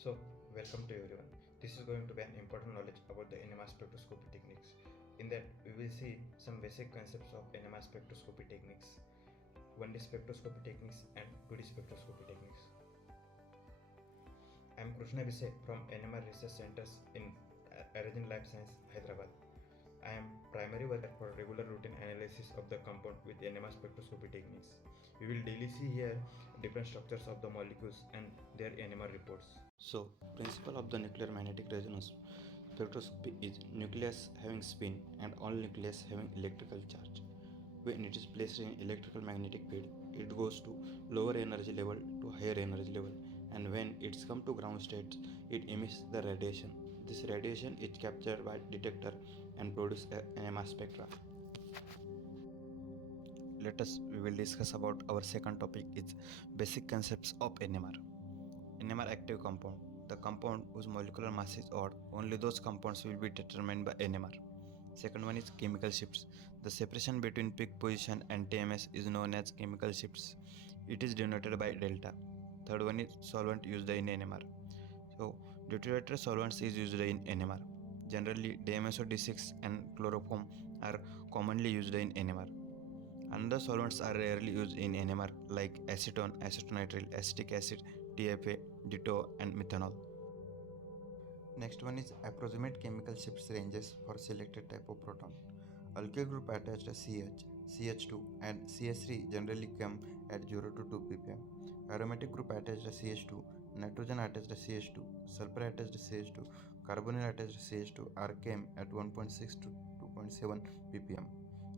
So, welcome to everyone. This is going to be an important knowledge about the NMR spectroscopy techniques. In that, we will see some basic concepts of NMR spectroscopy techniques, 1D spectroscopy techniques, and 2D spectroscopy techniques. I am Krushna D from NMR Research Centers in Arjun Lab Science, Hyderabad. I am primary worker for regular routine analysis of the compound with NMR spectroscopy techniques. We will daily see here different structures of the molecules and their NMR reports. So, principle of the nuclear magnetic resonance spectroscopy is nucleus having spin and all nucleus having electrical charge. When it is placed in electrical magnetic field, it goes to lower energy level to higher energy level, and when it's come to ground state, it emits the radiation. This radiation is captured by detector and produce a NMR spectra. We will discuss about our second topic is basic concepts of NMR. NMR active compound. The compound whose molecular mass is odd, only those compounds will be determined by NMR. Second one is chemical shifts. The separation between peak position and TMS is known as chemical shifts. It is denoted by delta. Third one is solvent used in NMR. So, deuterated solvents is used in NMR. Generally, DMSO-D6 and chloroform are commonly used in NMR. Another solvents are rarely used in NMR like acetone, acetonitrile, acetic acid, TFA, ditto, and methanol. Next one is approximate chemical shifts ranges for selected type of proton. Alkyl group attached to CH, CH2 and CH3 generally come at 0 to 2 ppm. Aromatic group attached to CH2, nitrogen attached to CH2, sulfur attached to CH2, carbonyl attached to CH2 are came at 1.6 to 2.7 ppm.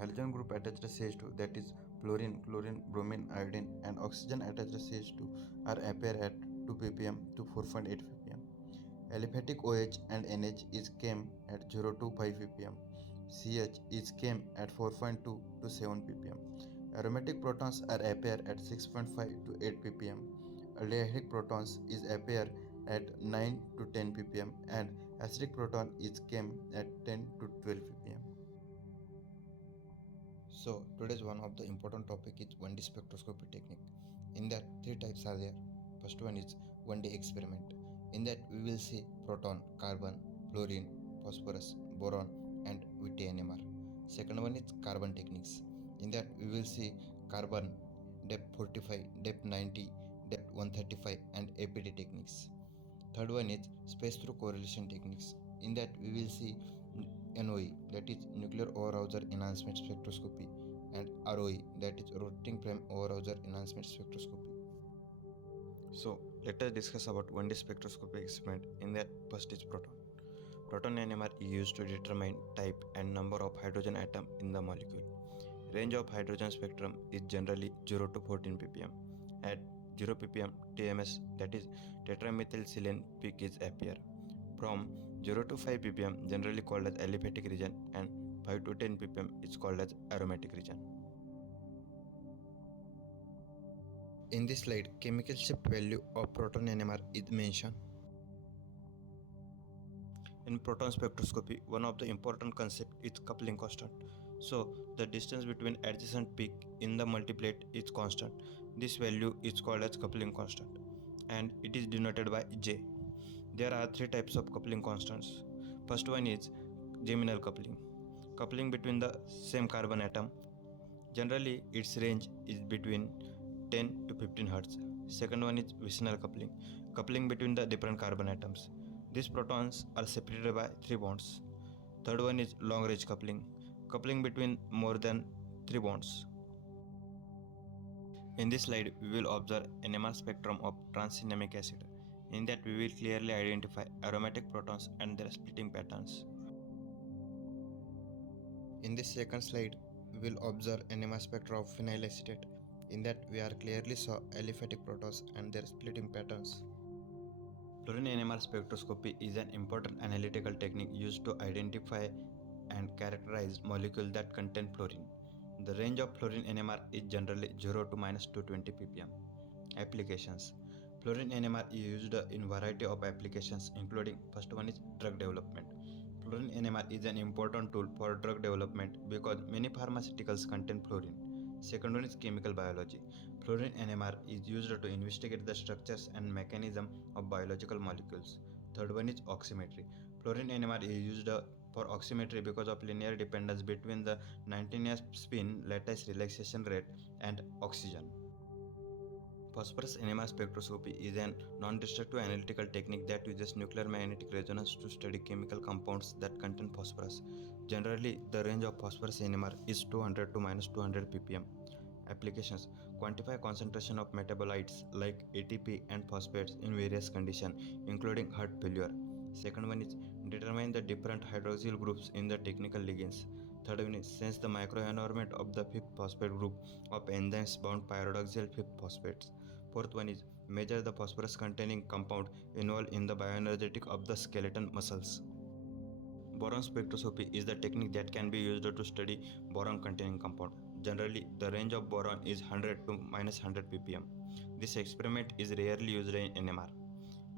Halogen group attached to CH2, that is fluorine, chlorine, bromine, iodine, and oxygen attached to CH2 are appear at 2 ppm to 4.8 ppm. Aliphatic OH and NH is came at 0 to 5 ppm. CH is came at 4.2 to 7 ppm. Aromatic protons are appear at 6.5 to 8 ppm. Aldehydic protons is appear at 9 to 10 ppm and acidic proton is came at 10 to 12 ppm. So today's one of the important topic is 1D spectroscopy technique. In that three types are there. First one is 1D experiment. In that we will see proton, carbon, fluorine, phosphorus, boron and VT NMR. Second one is carbon techniques. In that we will see carbon, depth 45, depth 90, depth 135 and APD techniques. Third one is space through correlation techniques. In that we will see NOE, that is nuclear overhauser enhancement spectroscopy, and ROE, that is rotating frame overhauser enhancement spectroscopy. So let us discuss about 1D spectroscopy experiment. In that first is proton. Proton NMR is used to determine type and number of hydrogen atom in the molecule. Range of hydrogen spectrum is generally 0 to 14 ppm. At 0 ppm, TMS, that is tetramethylsilane peak is appear. From 0 to 5 ppm, generally called as aliphatic region, and 5 to 10 ppm is called as aromatic region. In this slide, chemical shift value of proton NMR is mentioned. In proton spectroscopy, one of the important concepts is coupling constant. So, the distance between adjacent peak in the multiplet is constant. This value is called as coupling constant, and it is denoted by J. There are three types of coupling constants. First one is geminal coupling. Coupling between the same carbon atom. Generally, its range is between 10 to 15 Hz. Second one is vicinal coupling. Coupling between the different carbon atoms. These protons are separated by 3 bonds. Third one is long range coupling. Coupling between more than 3 bonds. In this slide, we will observe NMR spectrum of tranexamic acid. In that, we will clearly identify aromatic protons and their splitting patterns. In this second slide, we will observe NMR spectra of phenyl acetate. In that, we are clearly saw aliphatic protons and their splitting patterns. Fluorine NMR spectroscopy is an important analytical technique used to identify and characterize molecules that contain fluorine. The range of fluorine NMR is generally 0 to -220 ppm. Applications. Fluorine NMR is used in variety of applications, including first one is drug development. Fluorine NMR is an important tool for drug development because many pharmaceuticals contain fluorine. Second one is chemical biology. Fluorine NMR is used to investigate the structures and mechanism of biological molecules. Third one is oximetry. Fluorine NMR is used for oximetry because of linear dependence between the 19S spin lattice relaxation rate and oxygen. Phosphorus NMR spectroscopy is a non-destructive analytical technique that uses nuclear magnetic resonance to study chemical compounds that contain phosphorus. Generally, the range of phosphorus NMR is 200 to minus 200 ppm. Applications: quantify concentration of metabolites like ATP and phosphates in various conditions, including heart failure. Second one is determine the different hydroxyl groups in the technical ligands. Third one is sense the microenvironment of the fifth phosphate group of enzymes bound pyridoxal fifth phosphates. Fourth one is measure the phosphorus containing compound involved in the bioenergetic of the skeleton muscles. Boron spectroscopy is the technique that can be used to study boron containing compound. Generally, the range of boron is 100 to minus 100 ppm. This experiment is rarely used in NMR.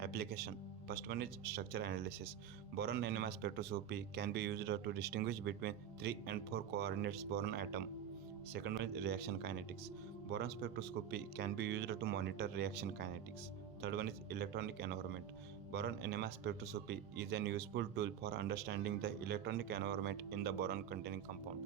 Application: first one is structure analysis. Boron NMR spectroscopy can be used to distinguish between 3 and 4 coordinates boron atom. Second one is reaction kinetics. Boron spectroscopy can be used to monitor reaction kinetics. Third one is electronic environment. Boron NMR spectroscopy is a useful tool for understanding the electronic environment in the boron containing compound.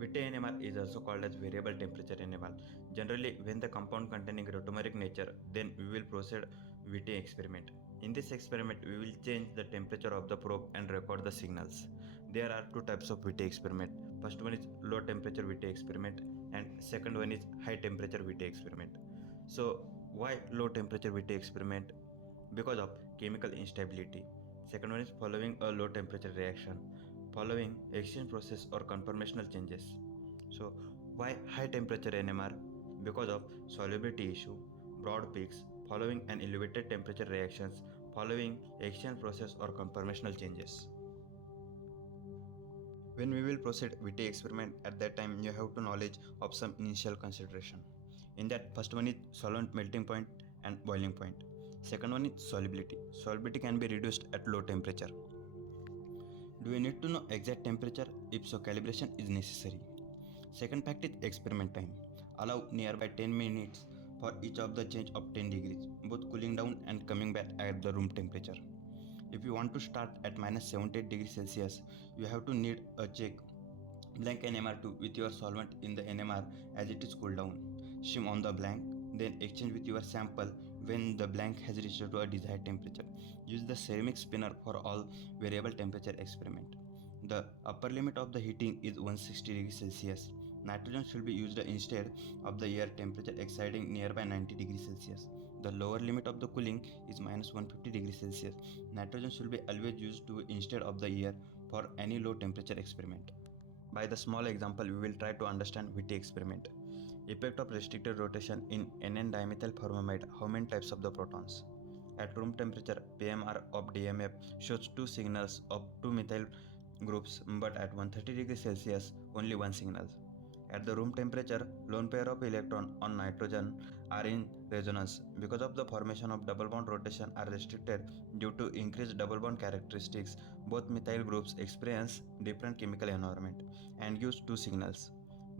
VT NMR is also called as variable temperature NMR. Generally, when the compound containing rotameric nature, then we will proceed VT experiment. In this experiment, we will change the temperature of the probe and record the signals. There are two types of VT experiment. First one is low temperature VT experiment and second one is high temperature VT experiment. So why low temperature VT experiment? Because of chemical instability. Second one is following a low temperature reaction, following exchange process or conformational changes. So why high temperature NMR? Because of solubility issue, broad peaks, following an elevated temperature reactions, following exchange process or conformational changes. When we will proceed with the experiment, at that time you have to knowledge of some initial consideration. In that, first one is solvent melting point and boiling point. Second one is solubility. Solubility can be reduced at low temperature. Do we need to know exact temperature? If so, calibration is necessary. Second fact is experiment time. Allow nearby 10 minutes for each of the change of 10 degrees, both cooling down and coming back at the room temperature. If you want to start at minus 78 degrees Celsius, you have to need a check blank NMR2 with your solvent in the NMR as it is cooled down. Shim on the blank, then exchange with your sample when the blank has reached to a desired temperature. Use the ceramic spinner for all variable temperature experiment. The upper limit of the heating is 160 degrees Celsius. Nitrogen should be used instead of the air temperature exceeding nearby 90 degrees Celsius. The lower limit of the cooling is minus 150 degrees Celsius. Nitrogen should be always used to instead of the air for any low temperature experiment. By the small example, we will try to understand VT experiment. Effect of restricted rotation in NN-dimethyl formamide. How many types of the protons? At room temperature, PMR of DMF shows two signals of two methyl groups, but at 130 degrees Celsius, only one signal. At the room temperature, lone pair of electrons on nitrogen are in resonance. Because of the formation of double bond rotation are restricted due to increased double bond characteristics, both methyl groups experience different chemical environment and use two signals.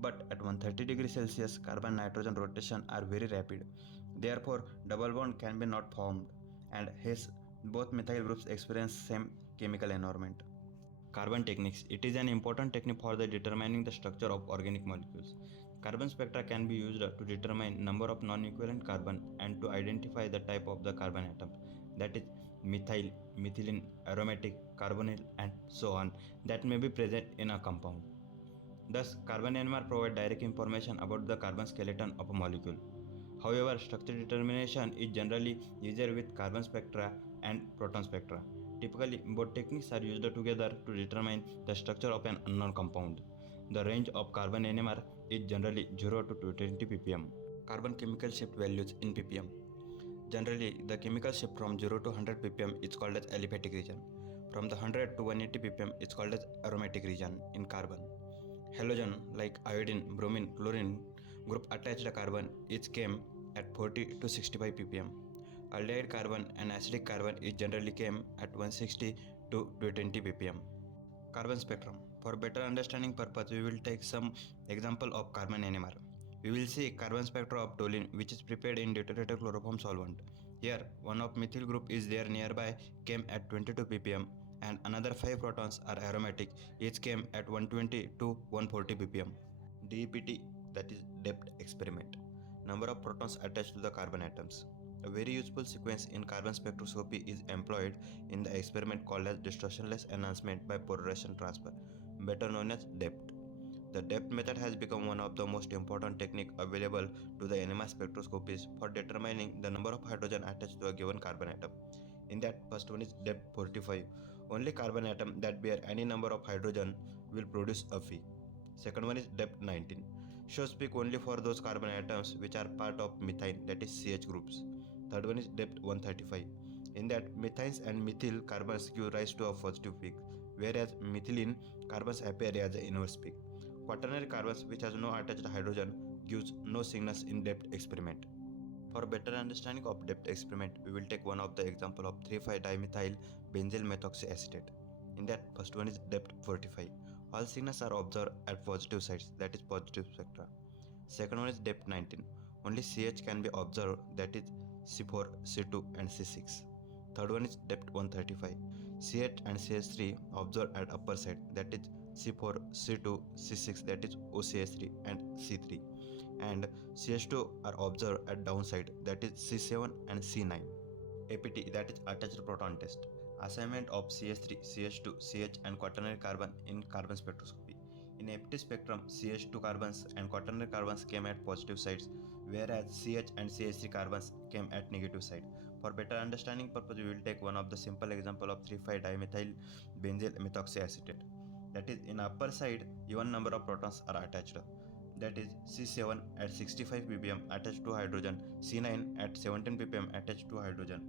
But at 130 degrees Celsius, carbon-nitrogen rotation are very rapid. Therefore, double bond can be not formed, and hence both methyl groups experience same chemical environment. Carbon techniques. It is an important technique for the determining the structure of organic molecules. Carbon spectra can be used to determine number of non-equivalent carbon and to identify the type of the carbon atom, that is methyl, methylene, aromatic, carbonyl and so on, that may be present in a compound. Thus, carbon NMR provide direct information about the carbon skeleton of a molecule. However, structure determination is generally easier with carbon spectra and proton spectra. Typically, both techniques are used together to determine the structure of an unknown compound. The range of carbon NMR is generally 0 to 220 ppm. Carbon chemical shift values in ppm. Generally, the chemical shift from 0 to 100 ppm is called as aliphatic region. From the 100 to 180 ppm is called as aromatic region in carbon. Halogen like iodine, bromine, chlorine group attached carbon is came at 40 to 65 ppm. Aldehyde carbon and acidic carbon is generally came at 160 to 220 ppm. Carbon spectrum. For better understanding purpose, we will take some example of carbon NMR. We will see carbon spectra of toluene, which is prepared in deuterated chloroform solvent. Here, one of methyl group is there nearby, came at 22 ppm, and another 5 protons are aromatic, each came at 120 to 140 ppm. DEPT, that is depth experiment. Number of protons attached to the carbon atoms. A very useful sequence in carbon spectroscopy is employed in the experiment called as distortionless enhancement by polarisation transfer, better known as DEPT. The DEPT method has become one of the most important techniques available to the NMR spectroscopies for determining the number of hydrogen attached to a given carbon atom. In that, first one is DEPT 45. Only carbon atom that bear any number of hydrogen will produce a peak. Second one is DEPT 19. Shows peak only for those carbon atoms which are part of methine, that is CH groups. Third one is DEPT 135. In that, methynes and methyl carbons give rise to a positive peak, whereas methylene carbons appear as an inverse peak. Quaternary carbons, which has no attached hydrogen, gives no signals in DEPT experiment. For better understanding of DEPT experiment, we will take one of the example of 3,5-dimethyl benzyl methoxyacetate. In that, first one is DEPT 45. All signals are observed at positive sites, that is positive spectra. Second one is DEPT 19. Only CH can be observed, that is C4, C2 and C6. Third one is DEPT 135. CH and CH3 observed at upper side, that is C4, C2, C6, that is OCH3 and C3. And CH2 are observed at downside, that is C7 and C9. APT, that is attached proton test. Assignment of CH3, CH2, CH and quaternary carbon in carbon spectroscopy. In APT spectrum, CH2 carbons and quaternary carbons came at positive sides, whereas CH and CH3 carbons came at negative side. For better understanding purpose, we will take one of the simple example of 3,5-dimethyl benzyl methoxyacetate. That is, in upper side, even number of protons are attached. That is C7 at 65 ppm attached to hydrogen, C9 at 17 ppm attached to hydrogen,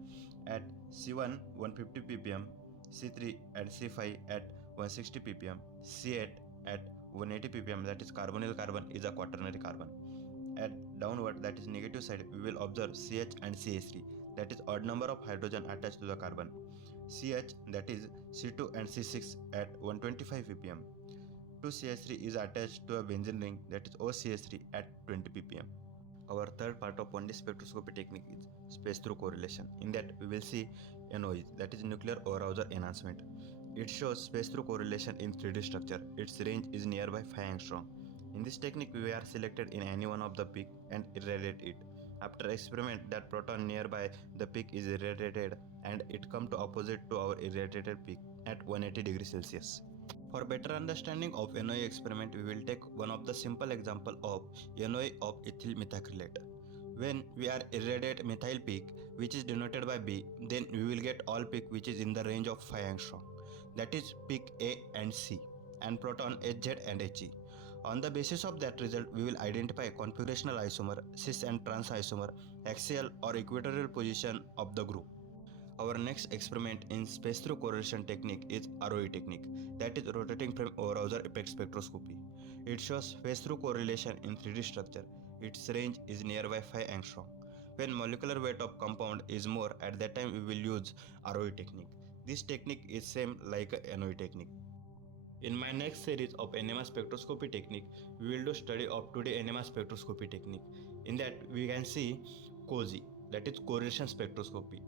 at C1 150 ppm, C3 at C5 at 160 ppm, C8 at 180 ppm, that is carbonyl carbon is a quaternary carbon. At downward, that is negative side, we will observe CH and CH3, that is odd number of hydrogen attached to the carbon. CH, that is C2 and C6 at 125 ppm. 2CH3 is attached to a benzene ring, that is OCH3 at 20 ppm. Our third part of 1D spectroscopy technique is space through correlation. In that, we will see NOE, that is nuclear over-Hauser enhancement. It shows space through correlation in 3D structure. Its range is nearby 5 angstrom. In this technique, we are selected in any one of the peak and irradiate it. After experiment, that proton nearby the peak is irradiated and it comes to opposite to our irradiated peak at 180 degrees Celsius. For better understanding of NOE experiment, we will take one of the simple example of NOE of ethyl methacrylate. When we are irradiate methyl peak, which is denoted by B, then we will get all peak which is in the range of 5 angstrom. That is peak A and C, and proton HZ and HE. On the basis of that result, we will identify configurational isomer, cis and trans isomer, axial or equatorial position of the group. Our next experiment in space through correlation technique is ROE technique, that is rotating frame over-Hauser effect spectroscopy. It shows phase through correlation in 3D structure. Its range is nearby 5 angstrom. When molecular weight of compound is more, at that time we will use ROE technique. This technique is same like a NOE technique. In my next series of NMR spectroscopy technique, we will do study of 2D NMR spectroscopy technique. In that, we can see COSY, that is correlation spectroscopy.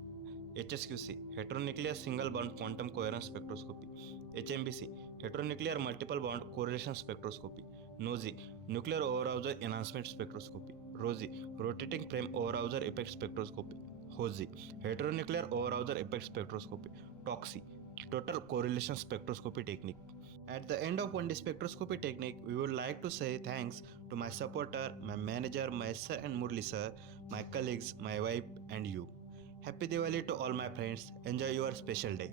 HSQC, heteronuclear single bond quantum coherence spectroscopy. HMBC, heteronuclear multiple bond correlation spectroscopy. NOSY, nuclear over-Hauser enhancement spectroscopy. ROSY, rotating frame over-Hauser effect spectroscopy. HOSY, heteronuclear over-Hauser effect spectroscopy. TOXY, total correlation spectroscopy technique. At the end of 1D spectroscopy technique, we would like to say thanks to my supporter, my manager, my sir and Murli sir, my colleagues, my wife and you. Happy Diwali to all my friends. Enjoy your special day.